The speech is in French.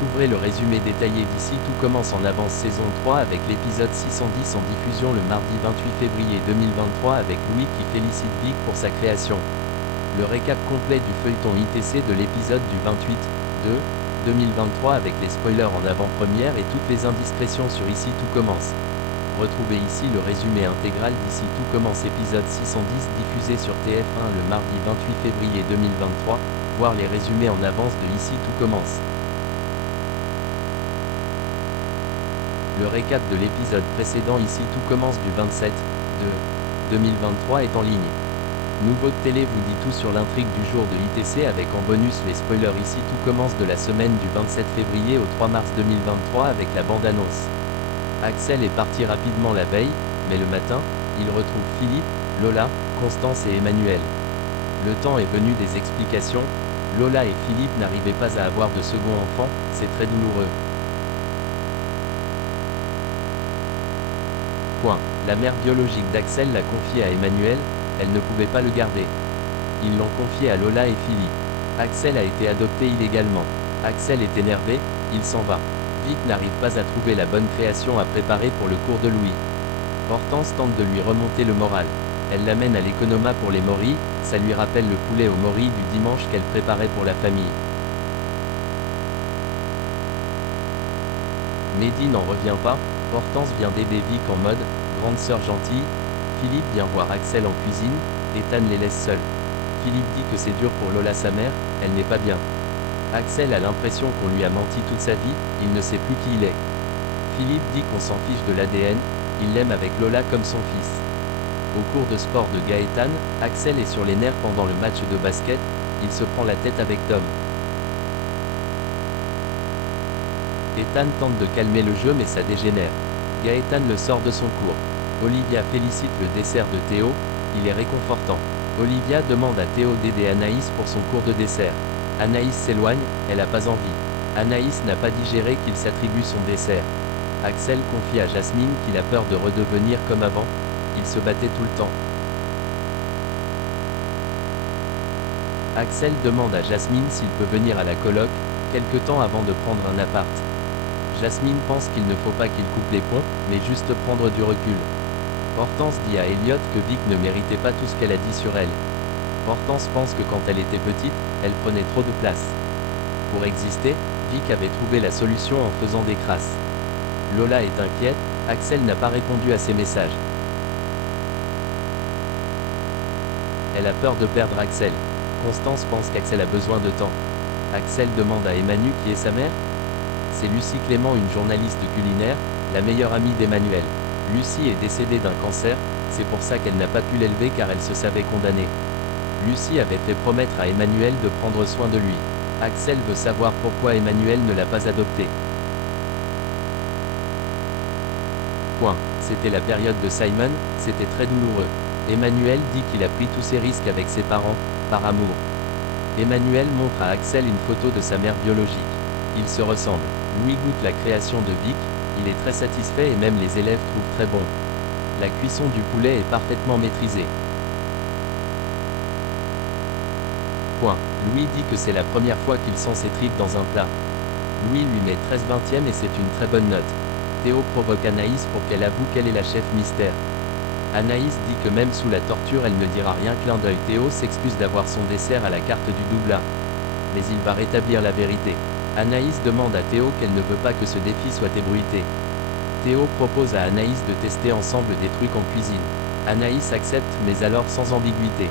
Découvrez le résumé détaillé d'ici Tout commence en avance saison 3 avec l'épisode 610 en diffusion le mardi 28 février 2023 avec Louis qui félicite Vic pour sa création. Le récap complet du feuilleton ITC de l'épisode du 28/2/2023 avec les spoilers en avant-première et toutes les indiscrétions sur Ici Tout commence. Retrouvez ici le résumé intégral d'Ici Tout commence épisode 610 diffusé sur TF1 le mardi 28 février 2023, voir les résumés en avance de Ici Tout commence. Le récap de l'épisode précédent Ici Tout commence du 27/2/2023 est en ligne. Nouveau Télé vous dit tout sur l'intrigue du jour de ITC avec en bonus les spoilers Ici Tout commence de la semaine du 27 février au 3 mars 2023 avec la bande-annonce. Axel est parti rapidement la veille, mais le matin, il retrouve Philippe, Lola, Constance et Emmanuel. Le temps est venu des explications, Lola et Philippe n'arrivaient pas à avoir de second enfant, c'est très douloureux. La mère biologique d'Axel l'a confié à Emmanuel, elle ne pouvait pas le garder. Ils l'ont confié à Lola et Philippe. Axel a été adopté illégalement. Axel est énervé, il s'en va. Vic n'arrive pas à trouver la bonne création à préparer pour le cours de Louis. Hortense tente de lui remonter le moral. Elle l'amène à l'économa pour les morilles, ça lui rappelle le poulet aux morilles du dimanche qu'elle préparait pour la famille. Mehdi n'en revient pas, Hortense vient d'aider Vic en mode « grande sœur gentille », Philippe vient voir Axel en cuisine, Ethan les laisse seuls. Philippe dit que c'est dur pour Lola sa mère, elle n'est pas bien. Axel a l'impression qu'on lui a menti toute sa vie, il ne sait plus qui il est. Philippe dit qu'on s'en fiche de l'ADN, il l'aime avec Lola comme son fils. Au cours de sport de Gaëtan, Axel est sur les nerfs pendant le match de basket, il se prend la tête avec Tom. Ethan tente de calmer le jeu mais ça dégénère. Gaëtan le sort de son cours. Olivia félicite le dessert de Théo, il est réconfortant. Olivia demande à Théo d'aider Anaïs pour son cours de dessert. Anaïs s'éloigne, elle a pas envie. Anaïs n'a pas digéré qu'il s'attribue son dessert. Axel confie à Jasmine qu'il a peur de redevenir comme avant, il se battait tout le temps. Axel demande à Jasmine s'il peut venir à la coloc, quelque temps avant de prendre un appart. Jasmine pense qu'il ne faut pas qu'il coupe les ponts, mais juste prendre du recul. Hortense dit à Elliot que Vic ne méritait pas tout ce qu'elle a dit sur elle. Hortense pense que quand elle était petite, elle prenait trop de place. Pour exister, Vic avait trouvé la solution en faisant des crasses. Lola est inquiète, Axel n'a pas répondu à ses messages. Elle a peur de perdre Axel. Constance pense qu'Axel a besoin de temps. Axel demande à Emmanuel qui est sa mère. C'est Lucie Clément, une journaliste culinaire, la meilleure amie d'Emmanuel. Lucie est décédée d'un cancer, c'est pour ça qu'elle n'a pas pu l'élever car elle se savait condamnée. Lucie avait fait promettre à Emmanuel de prendre soin de lui. Axel veut savoir pourquoi Emmanuel ne l'a pas adopté. C'était la période de Simon, c'était très douloureux. Emmanuel dit qu'il a pris tous ses risques avec ses parents, par amour. Emmanuel montre à Axel une photo de sa mère biologique. Ils se ressemblent. Louis goûte la création de Vic, il est très satisfait et même les élèves trouvent très bon. La cuisson du poulet est parfaitement maîtrisée. Louis dit que c'est la première fois qu'il sent ses tripes dans un plat. Louis lui met 13/20 et c'est une très bonne note. Théo provoque Anaïs pour qu'elle avoue qu'elle est la chef mystère. Anaïs dit que même sous la torture elle ne dira rien. Clin d'œil. Théo s'excuse d'avoir son dessert à la carte du double A. Mais il va rétablir la vérité. Anaïs demande à Théo qu'elle ne veut pas que ce défi soit ébruité. Théo propose à Anaïs de tester ensemble des trucs en cuisine. Anaïs accepte mais alors sans ambiguïté.